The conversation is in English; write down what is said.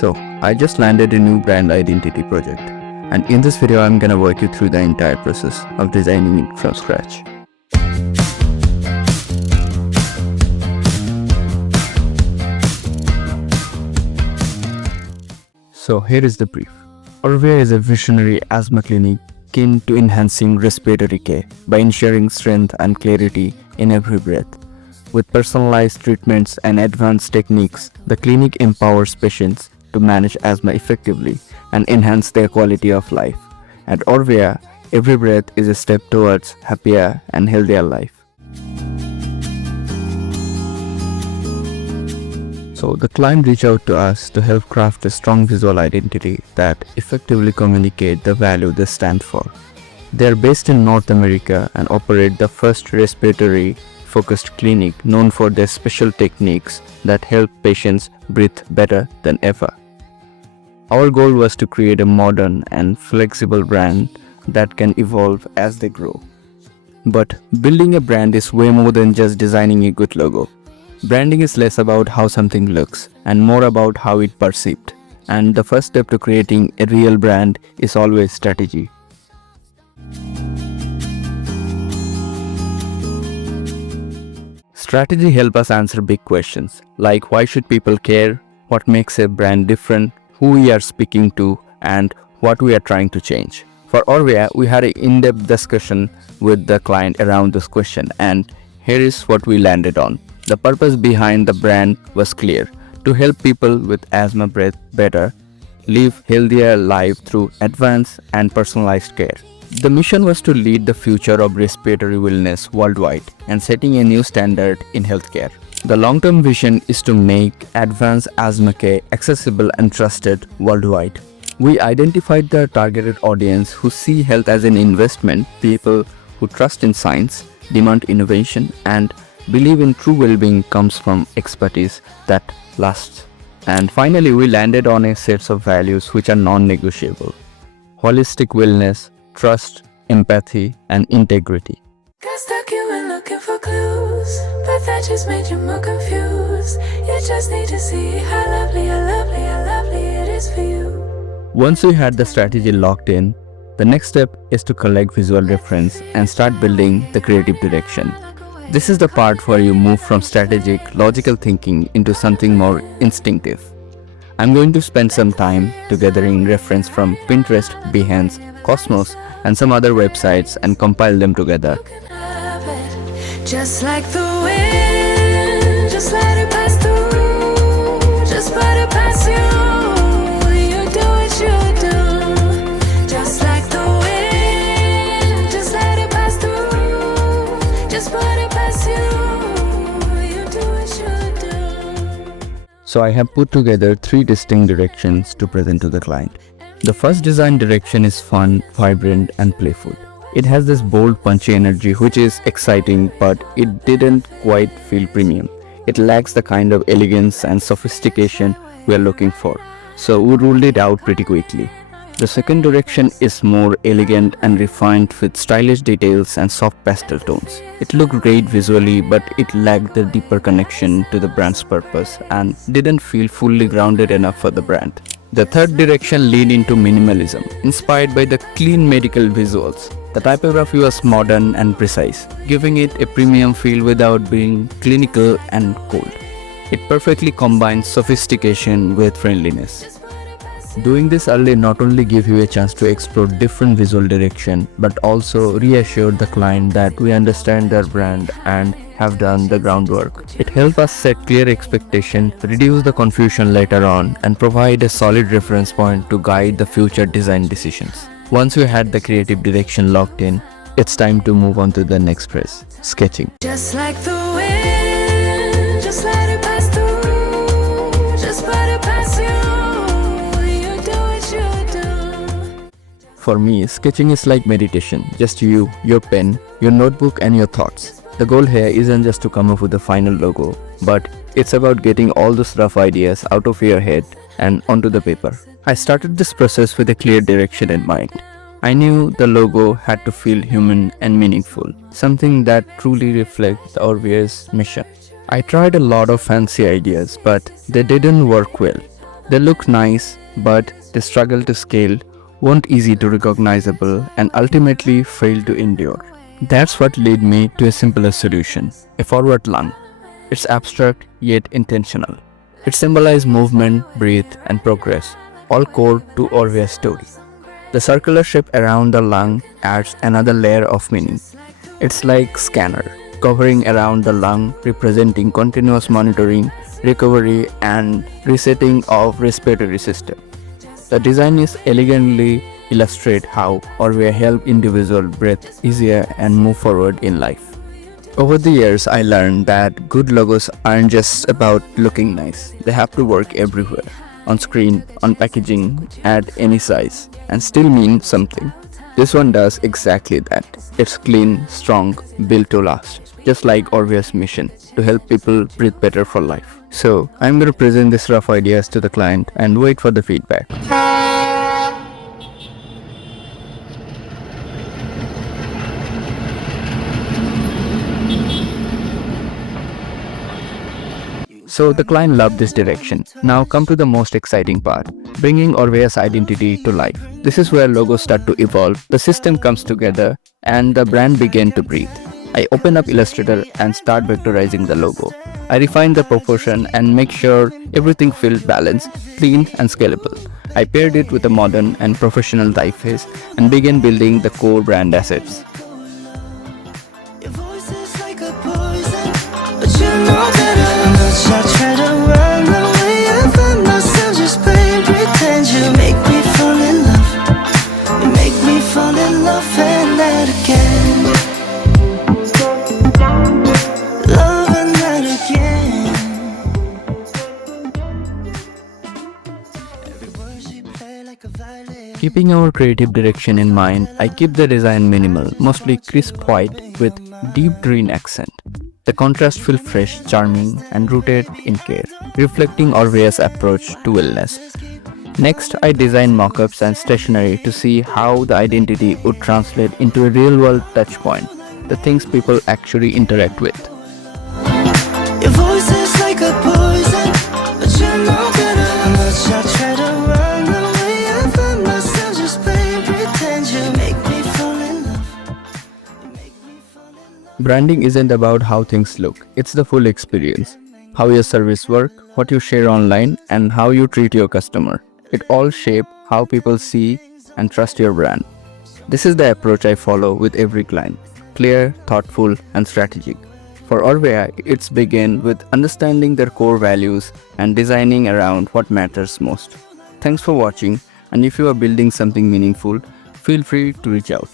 So I just landed a new brand identity project, and in this video I'm gonna walk you through the entire process of designing it from scratch. So here is the brief. Orvia is a visionary asthma clinic keen to enhancing respiratory care by ensuring strength and clarity in every breath. With personalized treatments and advanced techniques, the clinic empowers patients to manage asthma effectively and enhance their quality of life. At Orvia, every breath is a step towards happier and healthier life. So the client reached out to us to help craft a strong visual identity that effectively communicate the value they stand for. They are based in North America and operate the first respiratory focused clinic known for their special techniques that help patients breathe better than ever. Our goal was to create a modern and flexible brand that can evolve as they grow. But building a brand is way more than just designing a good logo. Branding is less about how something looks and more about how it's perceived. And the first step to creating a real brand is always strategy. Strategy helps us answer big questions like why should people care, what makes a brand different, who we are speaking to, and what we are trying to change. For Orvia, we had an in-depth discussion with the client around this question, and here is what we landed on. The purpose behind the brand was clear: to help people with asthma breathe better, live healthier lives through advanced and personalized care. The mission was to lead the future of respiratory wellness worldwide and setting a new standard in healthcare. The long-term vision is to make advanced asthma care accessible and trusted worldwide. We identified the targeted audience who see health as an investment, people who trust in science, demand innovation, and believe in true well-being comes from expertise that lasts. And finally, we landed on a set of values which are non-negotiable: holistic wellness, trust, empathy, and integrity. Got stuck, you were looking for clues, but that just made you more confused. You just need to see how lovely, how lovely, how lovely it is for you. Once we had the strategy locked in, the next step is to collect visual reference and start building the creative direction. This is the part where you move from strategic, logical thinking into something more instinctive. I'm going to spend some time to gathering reference from Pinterest, Behance, Cosmos, and some other websites and compile them together. Just like the wind, just let it pass through, just let it pass you, you do what you do. Just like the wind, just let it pass through, just let it pass you, you do what you do. So I have put together 3 distinct directions to present to the client. The first design direction is fun, vibrant, and playful. It has this bold, punchy energy which is exciting, but it didn't quite feel premium. It lacks the kind of elegance and sophistication we are looking for, so we ruled it out pretty quickly. The second direction is more elegant and refined with stylish details and soft pastel tones. It looked great visually, but it lacked the deeper connection to the brand's purpose and didn't feel fully grounded enough for the brand. The third direction leaned into minimalism, inspired by the clean medical visuals. The typography was modern and precise, giving it a premium feel without being clinical and cold. It perfectly combines sophistication with friendliness. Doing this early not only gives you a chance to explore different visual direction, but also reassure the client that we understand their brand and have done the groundwork. It helps us set clear expectations, reduce the confusion later on, and provide a solid reference point to guide the future design decisions. Once we had the creative direction locked in, it's time to move on to the next phase: sketching. Just like the wind, just let it pass through, just let it pass you, you do what you do. For me, sketching is like meditation, just you, your pen, your notebook, and your thoughts. The goal here isn't just to come up with the final logo, but it's about getting all those rough ideas out of your head and onto the paper. I started this process with a clear direction in mind. I knew the logo had to feel human and meaningful, something that truly reflects Orvia's mission. I tried a lot of fancy ideas, but they didn't work well. They look nice, but they struggle to scale, weren't easy to recognizable, and ultimately failed to endure. That's what led me to a simpler solution, a forward lung. It's abstract yet intentional. It symbolizes movement, breath, and progress, all core to Orvia's story. The circular shape around the lung adds another layer of meaning. It's like scanner, covering around the lung, representing continuous monitoring, recovery, and resetting of respiratory system. The design is elegantly illustrate how Orvia help individual breathe easier and move forward in life. Over the years, I learned that good logos aren't just about looking nice. They have to work everywhere, on screen, on packaging, at any size, and still mean something. This one does exactly that. It's clean, strong, built to last, just like Orvia's mission, to help people breathe better for life. So, I'm going to present these rough ideas to the client and wait for the feedback. So the client loved this direction. Now come to the most exciting part, bringing Orvia's identity to life. This is where logos start to evolve, the system comes together, and the brand began to breathe. I open up Illustrator and start vectorizing the logo. I refine the proportion and make sure everything feels balanced, clean, and scalable. I paired it with a modern and professional typeface and began building the core brand assets. Your voice is like a poison, but you know better. How much I try to run away, I find myself just playing pretend. You make me fall in love. You make me fall in love and that again. Love and that again. Every word she play like a violin. Keeping our creative direction in mind, I keep the design minimal, mostly crisp white with deep green accent. The contrast feels fresh, charming, and rooted in care, reflecting Orvia's approach to wellness. Next, I design mockups and stationery to see how the identity would translate into a real-world touchpoint, the things people actually interact with. Your voice is like a poison, but you know better. How much I try to run away, I find myself just playing pretend. You make me fall in love. You make me fall in love. Branding isn't about how things look, it's the full experience. How your service work, what you share online, and how you treat your customer. It all shape how people see and trust your brand. This is the approach I follow with every client. Clear, thoughtful, and strategic. For Orvia, it's begin with understanding their core values and designing around what matters most. Thanks for watching, and if you are building something meaningful, feel free to reach out.